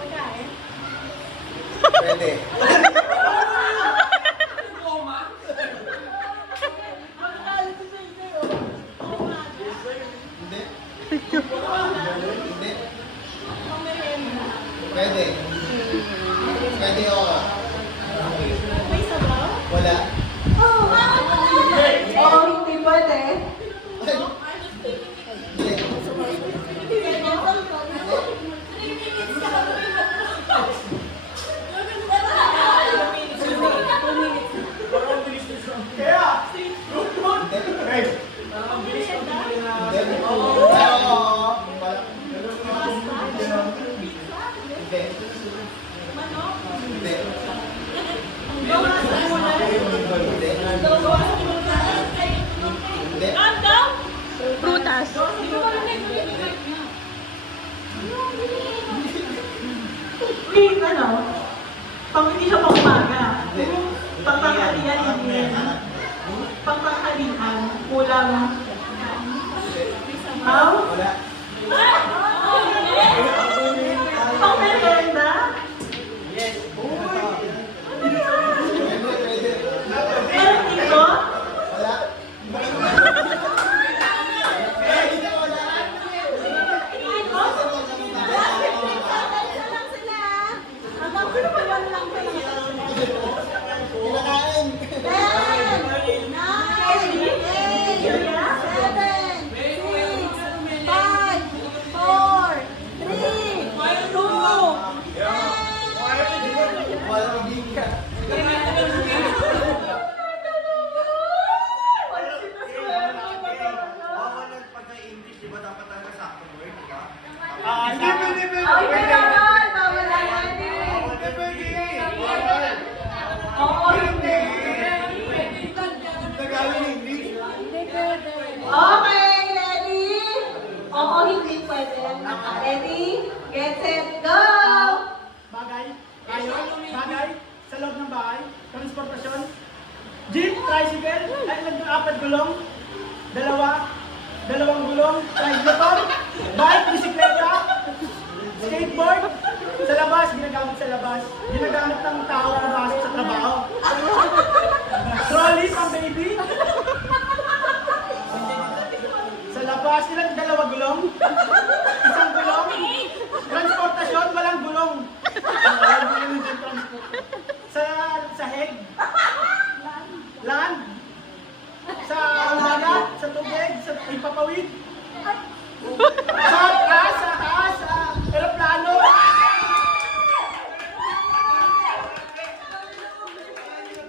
Pwede. Hindi. Hindi. Pwede. Pwede o. May sabaw? Wala. Hindi pwede. Hindi. Prutas. Please, ano? Pag hindi siya pang umaga. Pang tanghalian, hindi. Pang tanghalian, kulang. How? Wala. Pang merienda? Meron dito? Wala. Kinakain. Walang bingka. Bawal ang pagka-English, di ba dapat talaga sakto word, di ba? Hindi. Ay, kailangan! Bawal lang yan eh. Hindi pwede. Oo, hindi. Tagalog English. Okay, ready? Oo, hindi pwede. Ready? Get set, go! Bagay, tayo, bagay, sa loob ng bahay, transportasyon, jeep, tricycle, ay apat gulong, dalawang gulong, tricycle, bike, bisikleta, skateboard, sa labas, ginagamit ng tao pumasok sa trabaho. Trolley, pang baby, sa labas, dalawa gulong, isang gulong, transportasyon, walang gulong. Sa heg, land, sa dagat, sa tubig, sa ipapawid, sa taas, aeroplano.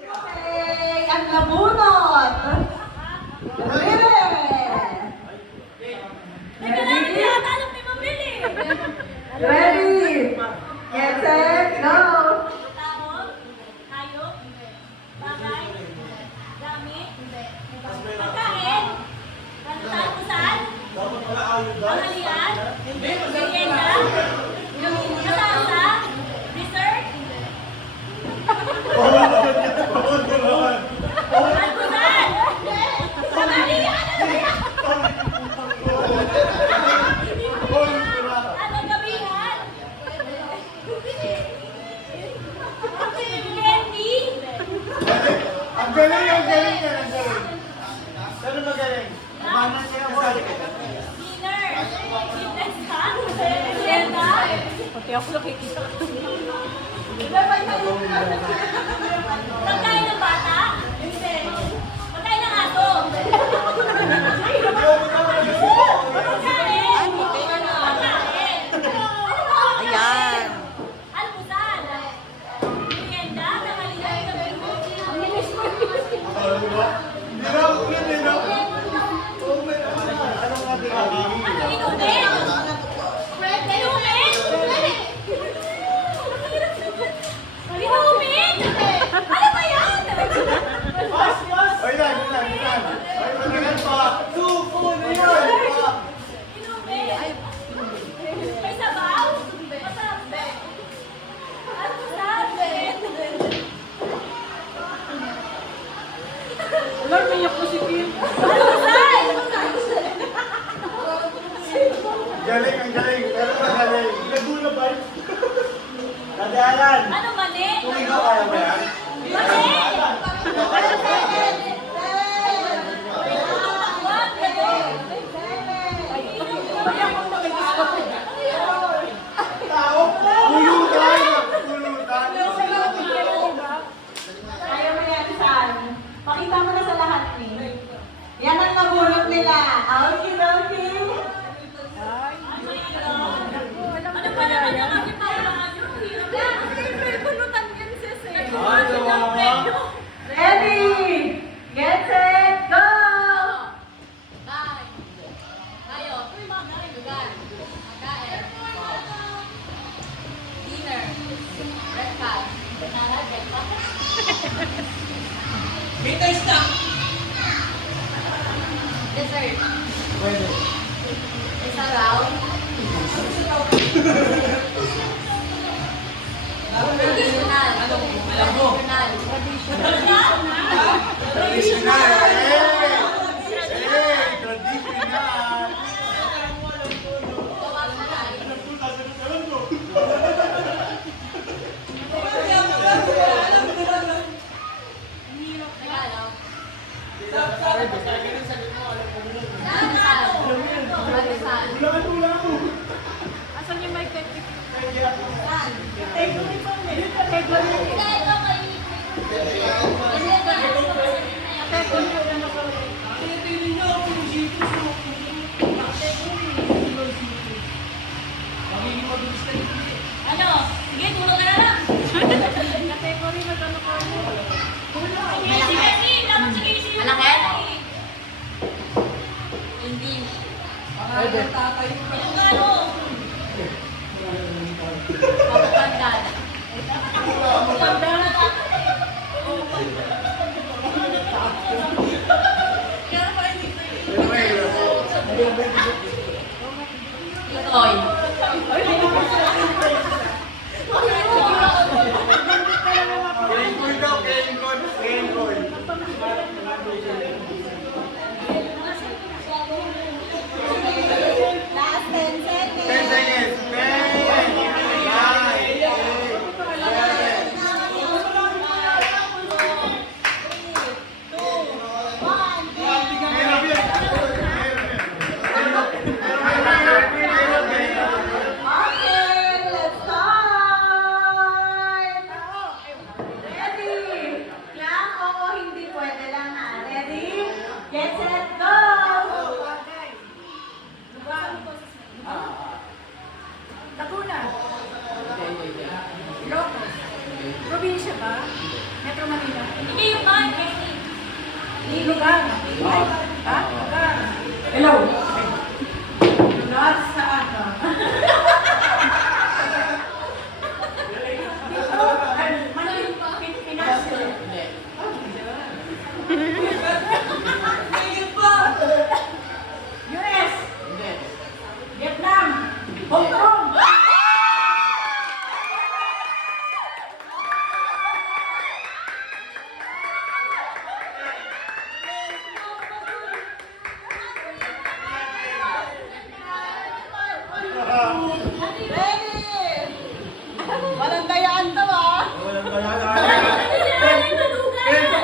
Okay, ang nabunot. Ready? Get set, go! Tanghalian? Merienda? Kasasa? Dessert? Almusal? Tanghalian? Ano gabihan? Candy? Ang galing. Saan magaling? Manan niya ang balik. Dinner? Fitness ka? Merienda? Pati ako nakikita. Pagkain ng bata? Hindi. Pagkain ng aso? Pagkain? Pagkain? Ayan. Almusal? Merienda? Tanghalian? Niraw. Ano inumin? Inumin? Inumin? Ano ba yan? Ay, lang. Ay, matagal pa. Inumin? May sabaw? Masarap ba? Almusal? Lord, may yak po si Kim. Almusal? Galing. Pero magaling. Nagula ba? Adalan. Ano mali? Kung ikaw kaya ba yan? Mali! Pulutan! Pulutan! Ayaw mo yan, San. Pakita mo na sa lahat ni. Yan ang nabulot nila. Okay, okay. Ano pa naman yung aking paulahan yun? Siyempre, bulutan yan sis eh. Ready? Get set, go! Bye. Tayo. Lugar. Pagkain. Dinner. Breakfast. Banana breakfast. Dessert. Pwede. Isa round. Traditional. Traditional. Traditional! Traditional! Tagalog. Almusal. Asan yung may technique? Ano? Sige, tulog ka na lang. Category na gano'n ko. Sige, dapat sige, sige. Malaki? English. Pwede. Ilocano. Pampanga. Itoy. Kengkoy daw, kengkoy. Kengkoy. Last 10 seconds. 10 seconds. 10, 9, 8, 7. Okay, let's start! Ready? Lang, oo, hindi pwede lang ha. Ready? Get set, go! Laguna. Ilocos. Probinsya ba? Metro Manila. Hindi yung ba? Lugar. Ha? Lugar. Hello. Lugar saan ka? Manaling Pinas. US. Vietnam. Hong Kong. Ready? Walang dayaan to ah. Walang balala.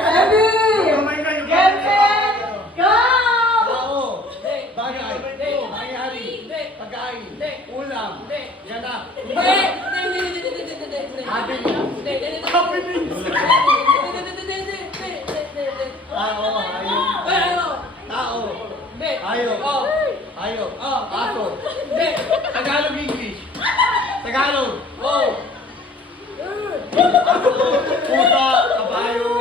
Ready? Get set, go! Tao. Bagay. Mangyari. Pagkain. Ulam. Ganap. Tao. Hayop. Tao. Hayop. Hayop. Aso. Tagalog English. Tagalog. Pusa. Kabayo.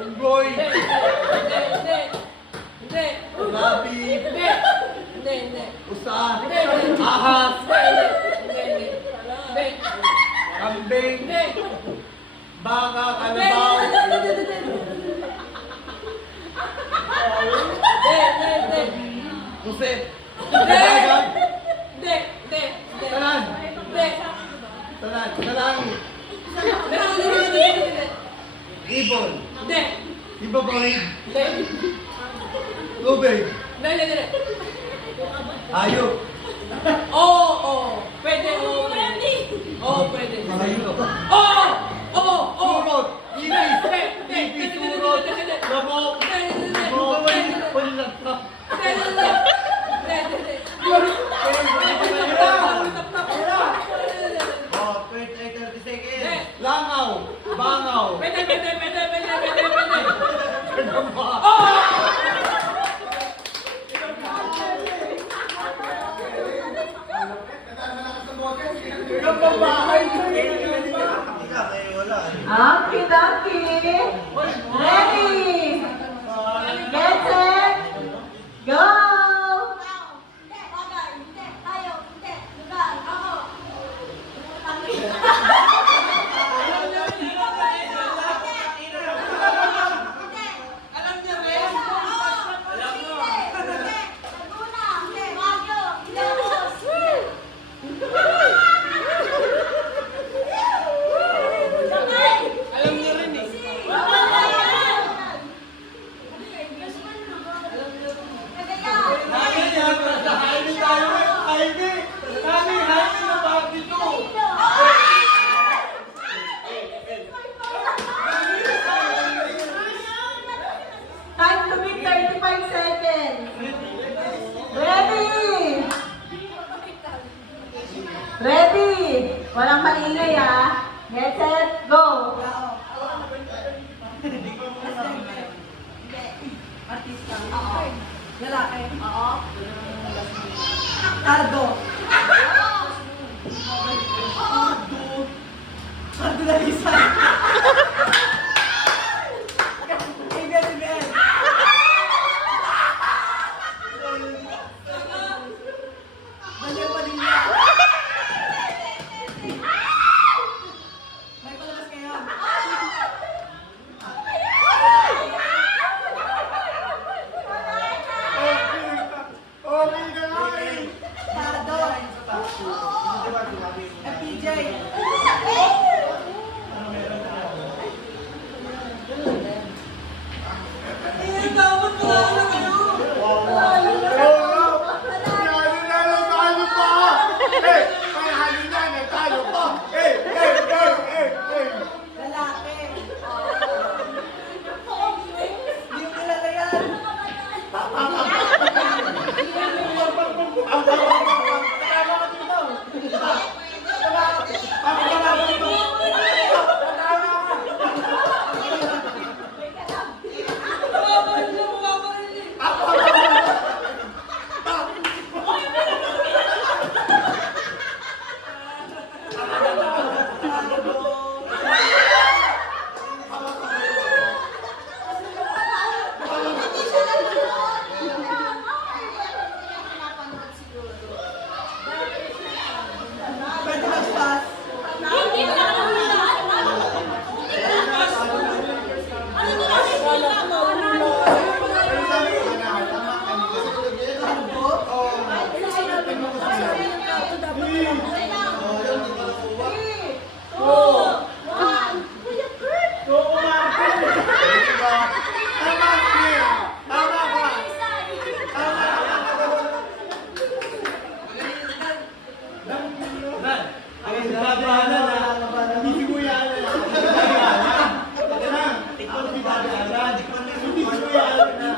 Unggoy. Gabi. Usa. Ahas. Kambing. Baka. Kalabaw. Pusit. Dagat. Tanan. Tanan. Talangit. Ibon. Ibabaw. Tubig. Hayop. Oo, pwede, oo. Oo, pwede. Kapabahay ko eh. Ika, ngayon wala eh. Okay, donkey. Ready? Get set. Go! Time to beat 35 seconds. Ready? Ready? Walang maingay ah. Get set, go! Artista. Lalaki. Oo. Cardo. Cardo na isa. Okay ka nga eh. FPJ. Lalaki. Hindi mo kilala yan. Pwede mag-pass.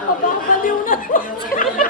Mababaliw na. Get set, go!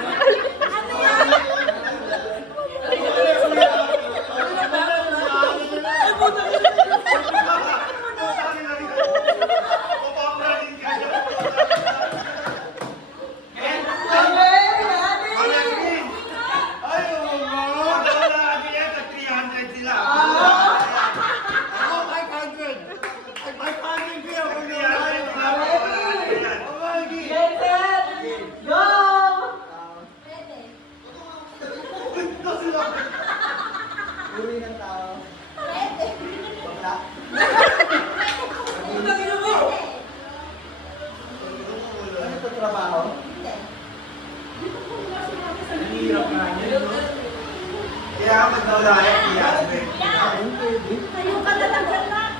Uri ng tao. Bakla. Ano ito trabaho? Hirap nga niya. Kaya magdawala eh. Tayo ka na lang anak.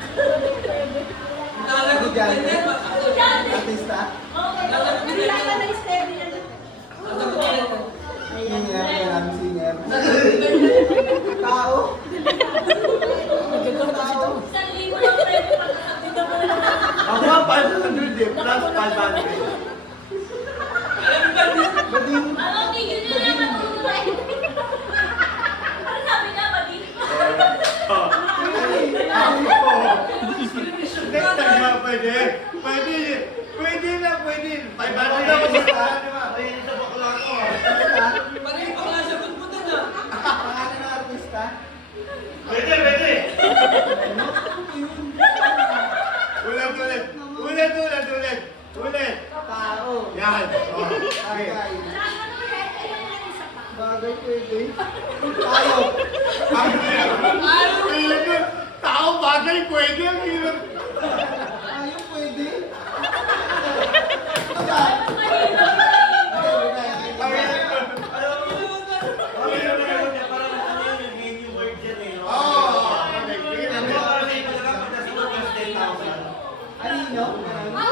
Artista? Bigla ka na steady yan. Singer, kailangan singer. Tao? Ako nga 500 eh, plus 500. Next time na pwede. Pwede na, pwede. 500 na pwede. Ay, sa bakla ko. Pangalan ng artista? Pwede, pwede. Ay, pwede. Ang hirap. Ayaw, pwede. Ang hirap na yun niya, parang ano yung menu word dyan eh. Oo. Ano yung parang may talaga pagkasigot ng 10,000. Anino? Ah,